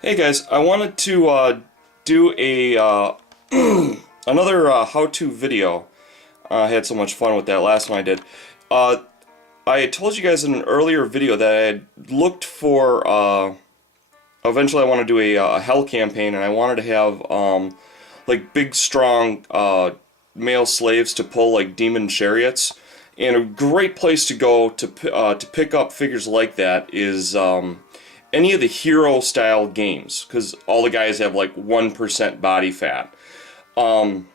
Hey guys, I wanted to do a another how-to video. I had so much fun with that last one I did. I told you guys in an earlier video that I had looked for. Eventually, I want to do a hell campaign, and I wanted to have like big, strong male slaves to pull like demon chariots. And a great place to go to pick up figures like that is any of the hero style games, because all the guys have like 1% body fat. And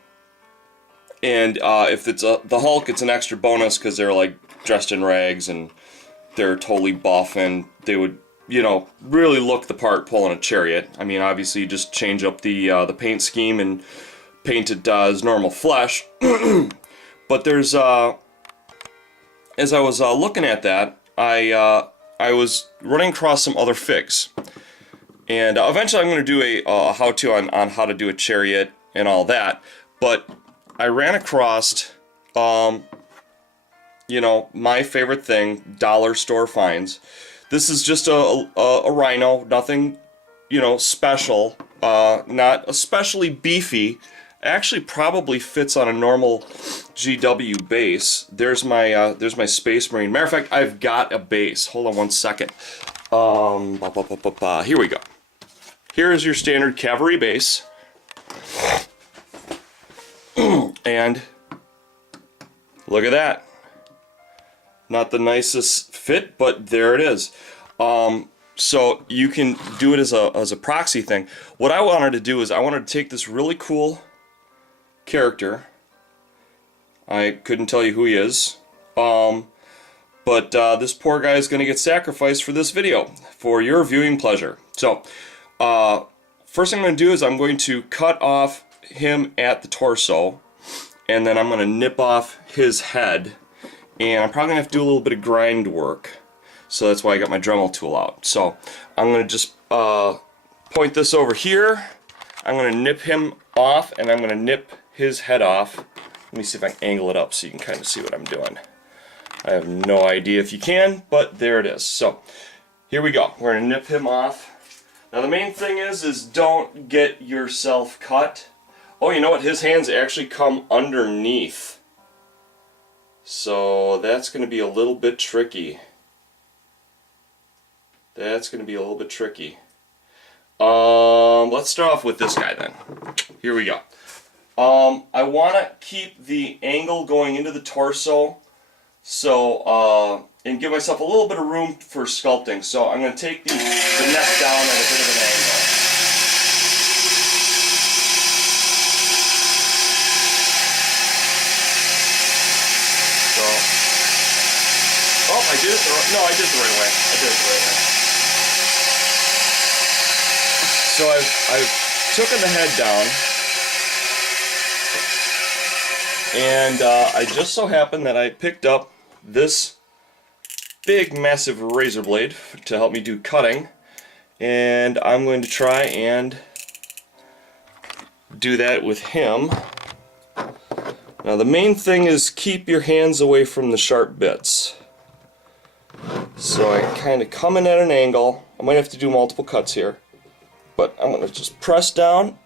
if it's the Hulk, it's an extra bonus because they're like dressed in rags and they're totally buff, and they would, really look the part pulling a chariot. I mean, obviously you just change up the paint scheme and paint it as normal flesh. But there's as I was looking at that, I was running across some other figs, and eventually I'm going to do a how-to on how to do a chariot and all that. But I ran across, my favorite thing, dollar store finds. This is just a rhino, nothing, special, not especially beefy. Actually probably fits on a normal GW base. There's my Space Marine. Matter of fact, I've got a base. Hold on one second. Here we go. Here is your standard cavalry base. And look at that. Not the nicest fit, but there it is. So you can do it as a proxy thing. What I wanted to do is I wanted to take this really cool character. I couldn't tell you who he is. But this poor guy is going to get sacrificed for this video, for your viewing pleasure. So, first thing I'm going to do is I'm going to cut off him at the torso, and then I'm going to nip off his head, and I'm probably going to have to do a little bit of grind work. So that's why I got my Dremel tool out. So I'm going to just point this over here. I'm going to nip him off, and I'm going to nip his head off. Let me see if I can angle it up so you can kind of see what I'm doing. I have no idea if you can, but there it is. So here we go. We're going to nip him off. Now the main thing is don't get yourself cut. Oh, you know what? His hands actually come underneath. So that's going to be a little bit tricky. Let's start off with this guy then. Here we go. I want to keep the angle going into the torso, so and give myself a little bit of room for sculpting. So I'm going to take the neck down at a bit of an angle. So, I did it the right way. No, I did it the right way. So I've taken the head down. And I just so happened that I picked up this big massive razor blade to help me do cutting, and I'm going to try and do that with him. Now the main thing is keep your hands away from the sharp bits. So I kind of come in at an angle. I might have to do multiple cuts here, but I'm going to just press down.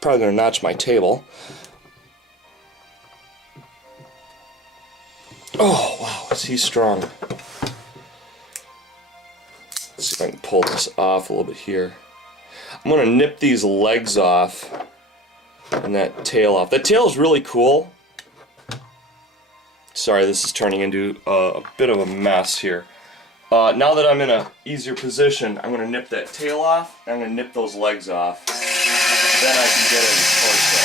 Probably going to notch my table. Oh, wow, is he strong. Let's see if I can pull this off a little bit here. I'm going to nip these legs off and that tail off. That tail is really cool. Sorry, this is turning into a bit of a mess here. Now that I'm in an easier position, I'm going to nip that tail off, and I'm going to nip those legs off. Then I can get it in torso.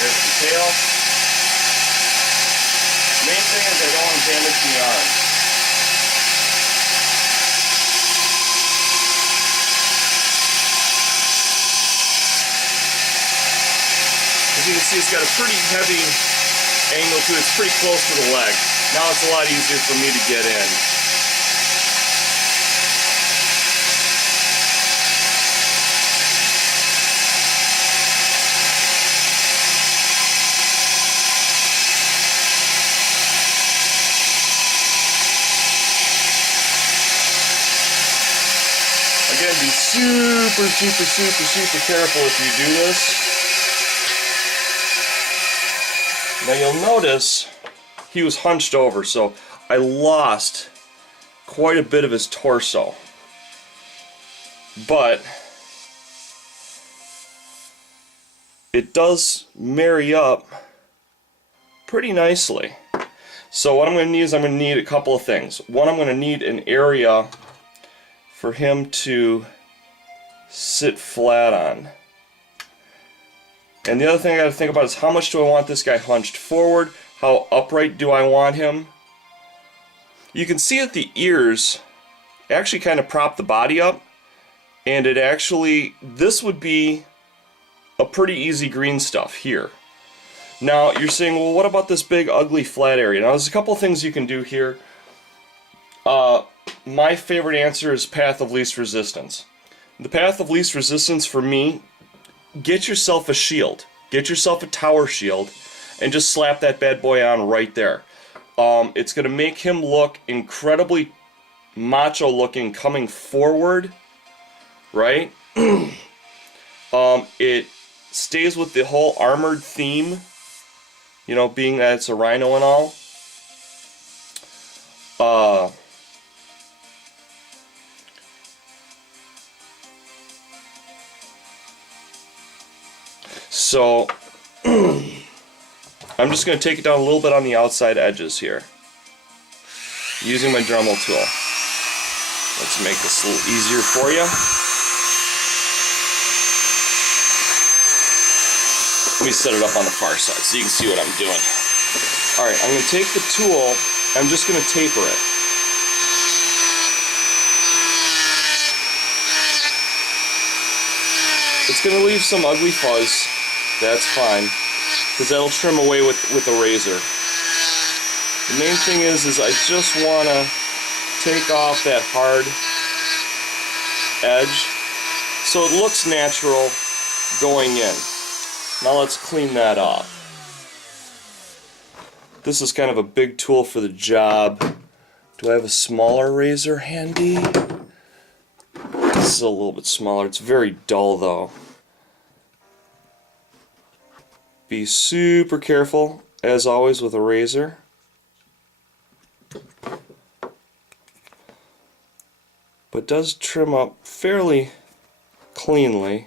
There's the tail. Main thing is I don't want to damage the arm. As you can see, it's got a pretty heavy angle to it. It's pretty close to the leg. Now it's a lot easier for me to get in. super, super, super, super careful if you do this. Now you'll notice he was hunched over, so I lost quite a bit of his torso. But it does marry up pretty nicely. So what I'm going to need is I'm going to need a couple of things. One, I'm going to need an area for him to sit flat on. And the other thing I got to think about is how much do I want this guy hunched forward? How upright do I want him? You can see that the ears actually kind of prop the body up, and it actually, this would be a pretty easy green stuff here. Now you're saying, well, what about this big ugly flat area? Now there's a couple things you can do here. My favorite answer is path of least resistance. The path of least resistance for me, get yourself a shield. Get yourself a tower shield and just slap that bad boy on right there. It's going to make him look incredibly macho looking coming forward, right? It stays with the whole armored theme, you know, being that it's a rhino and all. So I'm just going to take it down a little bit on the outside edges here, using my Dremel tool. Let's make this a little easier for you. Let me set it up on the far side so you can see what I'm doing. Alright, I'm going to take the tool, I'm just going to taper it. It's going to leave some ugly fuzz, that's fine, because that'll trim away with a razor. The main thing is I just want to take off that hard edge so it looks natural going in. Now let's clean that off. This is kind of a big tool for the job. Do I have a smaller razor handy? This is a little bit smaller. It's very dull though. Be super careful, as always, with a razor. But does trim up fairly cleanly.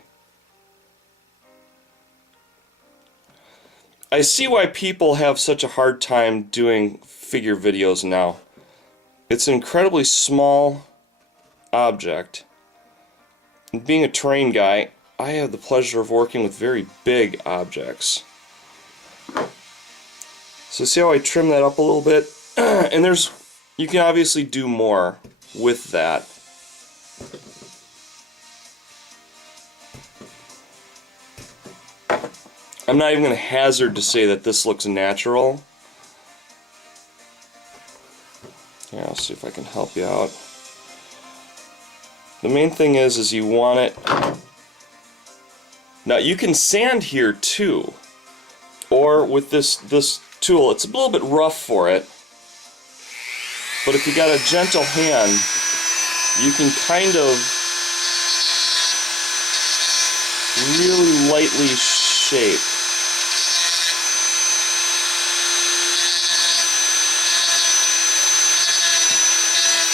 I see why people have such a hard time doing figure videos now. It's an incredibly small object. And being a terrain guy, I have the pleasure of working with very big objects. So see how I trim that up a little bit? And you can obviously do more with that. I'm not even going to hazard to say that this looks natural. Yeah, I'll see if I can help you out. The main thing is you want it... Now you can sand here too, or with this tool. It's a little bit rough for it, but if you got a gentle hand, you can kind of really lightly shape.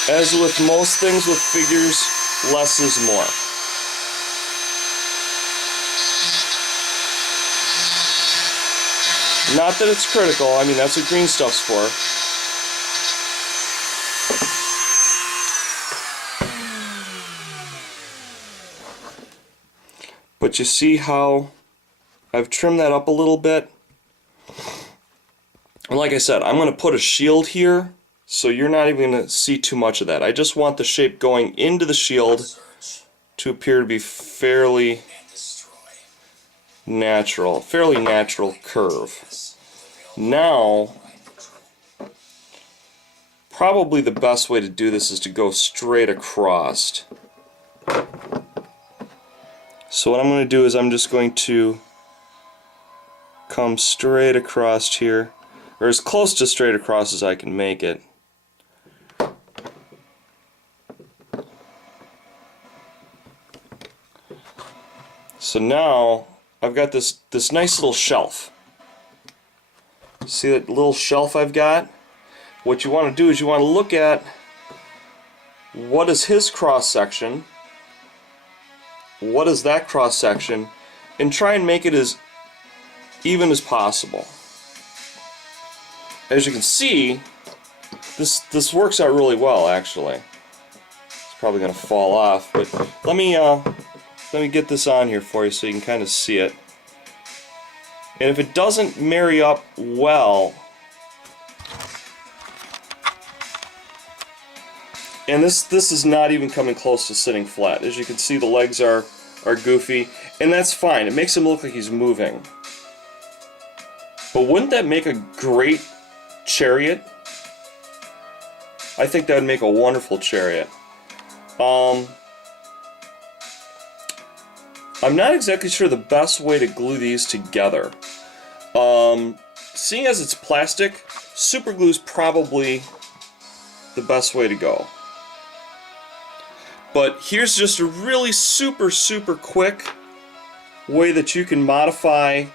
As with most things with figures, less is more. Not that it's critical, I mean that's what green stuff's for. But you see how I've trimmed that up a little bit? And like I said, I'm going to put a shield here, so you're not even going to see too much of that. I just want the shape going into the shield to appear to be fairly natural curve. Now, probably the best way to do this is to go straight across. So what I'm going to do is I'm just going to come straight across here, or as close to straight across as I can make it. So now I've got this nice little shelf. See that little shelf I've got? What you want to do is you want to look at what is his cross section, what is that cross section, and try and make it as even as possible. As you can see, this works out really well actually. It's probably going to fall off, but let me get this on here for you so you can kind of see it. And if it doesn't marry up well, and this is not even coming close to sitting flat. As you can see, the legs are goofy, and that's fine. It makes him look like he's moving. But wouldn't that make a great chariot? I think that would make a wonderful chariot. I'm not exactly sure the best way to glue these together. Seeing as it's plastic, super glue is probably the best way to go. But here's just a really super quick way that you can modify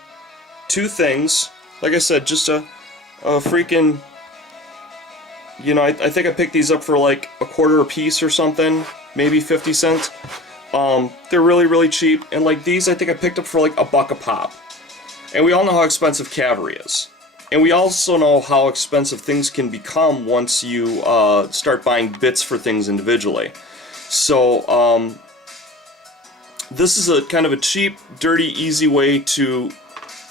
two things. Like I said, just a freaking, you know, I think I picked these up for like $0.25 a piece or something, maybe 50 cents. They're really cheap, and like these I think I picked up for like $1 a pop. And we all know how expensive cavalry is. And we also know how expensive things can become once you start buying bits for things individually. So this is a kind of a cheap, dirty, easy way to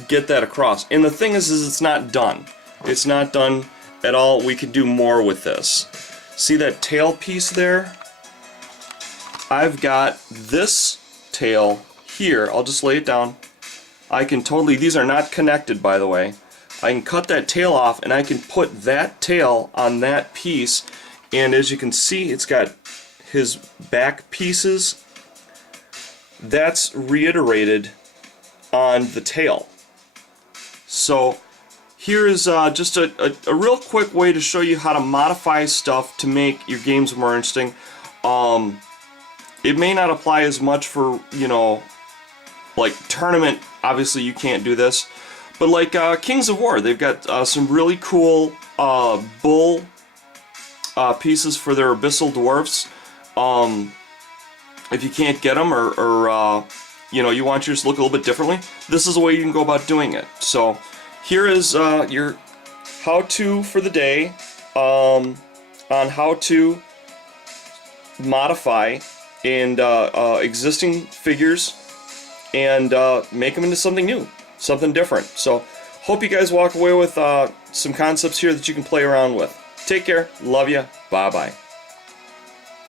get that across. And the thing is it's not done. It's not done at all. We could do more with this. See that tail piece there? I've got this tail here. I'll just lay it down. I can totally, these are not connected by the way. I can cut that tail off and I can put that tail on that piece, and as you can see it's got his back pieces. That's reiterated on the tail. So here is just a real quick way to show you how to modify stuff to make your games more interesting. It may not apply as much for, you know, like tournament, obviously you can't do this, but like Kings of War, they've got some really cool bull pieces for their abyssal dwarfs. If you can't get them, or you know, you want yours to look a little bit differently, this is a way you can go about doing it. So here is your how-to for the day on how to modify and existing figures and make them into something new, something different. So hope you guys walk away with some concepts here that you can play around with. Take care, love ya, bye bye.